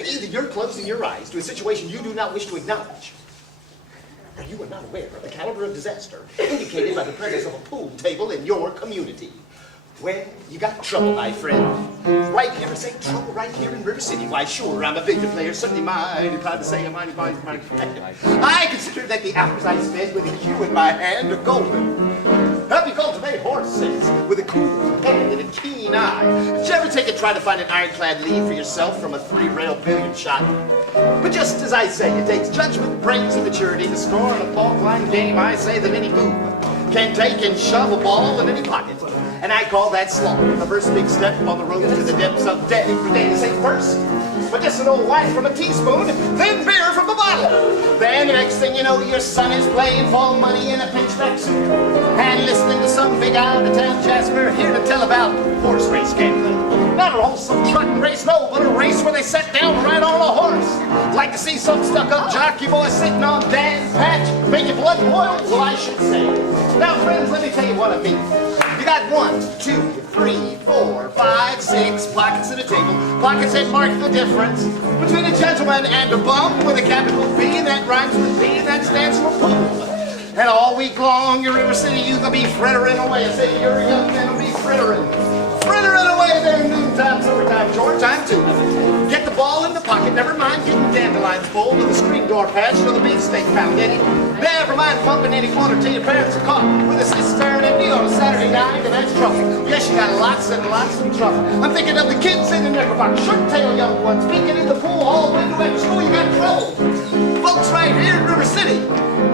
Either you're closing your eyes to a situation you do not wish to acknowledge, or you are not aware of the caliber of disaster indicated by the presence of a pool table in your community. Well, you got trouble, my friend. Right here, say trouble right here in River City. Why, sure, I'm a billiard player, certainly mighty proud to say I'm mighty protected. I consider that the hours I spend with a cue in my hand are golden. Help you cultivate horses with a cool head and a keen eye. Did you ever take and try to find an ironclad lead for yourself from a three-rail billiard shot? But just as I say, it takes judgment, brains, and maturity to score in a fault-line game. I say that any boob can take and shove a ball in any pocket. And I call that slaughter, the first big step on the road to the depths of death. For days ain't first, but just an old wife from a teaspoon, then beer from the bottle. Then the next thing you know, your son is playing for money in a pinchback suit and listening to some big out-of-town Jasper here to tell about horse race gambling. Not a wholesome truck race, no, but a race where they sat down right on a horse. Like to see some stuck-up jockey boy sitting on Dad's patch, make your blood boil? Well, I should say. Now, friends, let me tell you what I mean. You got 1, 2, 3, 4, 5, 6 pockets at a table. Pockets that mark the difference between a gentleman and a bum with a capital B that rhymes with B and that stands for pool. And all week long, your River City youth will be frittering away. I say your young men will be frittering away their noontime, summertime, George time too. Get the ball in the pocket, never mind getting dandelions full with a screen door patch or the beefsteak pound, Eddie. Never mind pumping any water till your parents are caught with a cistern empty on a Saturday night, and that's trouble. Yes, you got lots and lots of trouble. I'm thinking of the kids in the knickerbocker, shirt-tail young ones, speaking in the pool all winter after school. You got trouble. Folks right here in River City,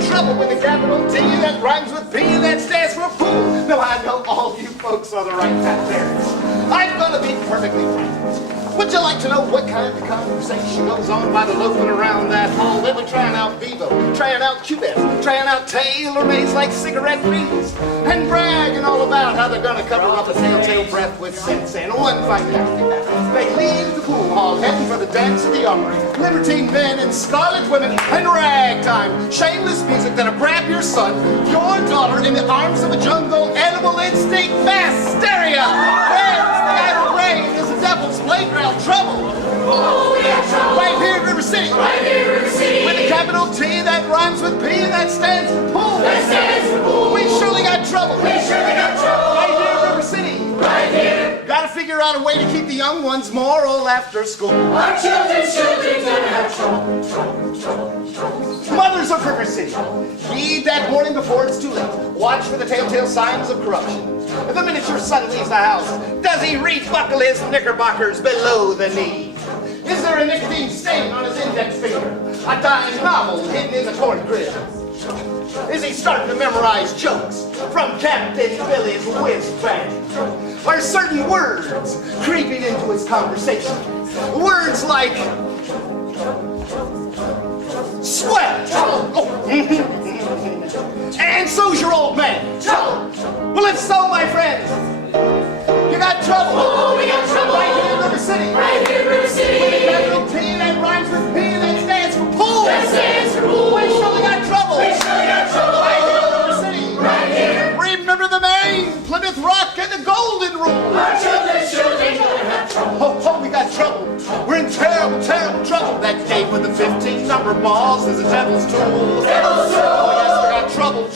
trouble with a capital T that rhymes with P and that stands for pool. Now I know all you folks are the right kind of parents. I'm gonna be perfectly frank. Would you like to know what kind of conversation goes on by the loafing around that hall? They were trying out Bevo, trying out Cubeb, trying out tailor-mades like cigarette wreaths, and bragging all about how they're gonna cover up a telltale breath with sense. And one fine day, they leave the pool hall, heading for the dance of the armory. Libertine men and scarlet women and ragtime, shameless music that'll grab your son, your daughter, in the arms of a jungle animal instinct mass hysteria. The brain is the devil's playground. Trouble. Oh, we got trouble. Right here in River City. Right here in River City. With a capital T that rhymes with P and that stands for pool. That stands for pool. We surely got trouble. We surely got trouble. Right here in River City. Right here. Gotta figure out a way to keep the young ones moral after school. Our children's gonna have trouble. Mothers of River City, heed that warning before it's too late. Watch for the telltale signs of corruption. The minute your son leaves the house, does he rebuckle his knickerbockers below the knee? Is there a nicotine stain on his index finger? A dying novel hidden in the corn crib? Is he starting to memorize jokes from Captain Billy's whiz bang? Are certain words creeping into his conversation? Words like swell. And so's your old man. Well, if so, my friends, you got trouble. Oh, we got trouble. Right here in River City. Right here in River City. With a capital T that rhymes with P that stands for pool. That stands for pool. We surely got trouble. We surely got trouble. Right here in River City. Right here. Remember the Maine, Plymouth Rock, and the Golden Rule. Our children's gonna have trouble. Oh, we got trouble. We're in terrible, terrible trouble. That game with the 15 number balls is a devil's tool. Devil's tool. Oh, yes, we got trouble.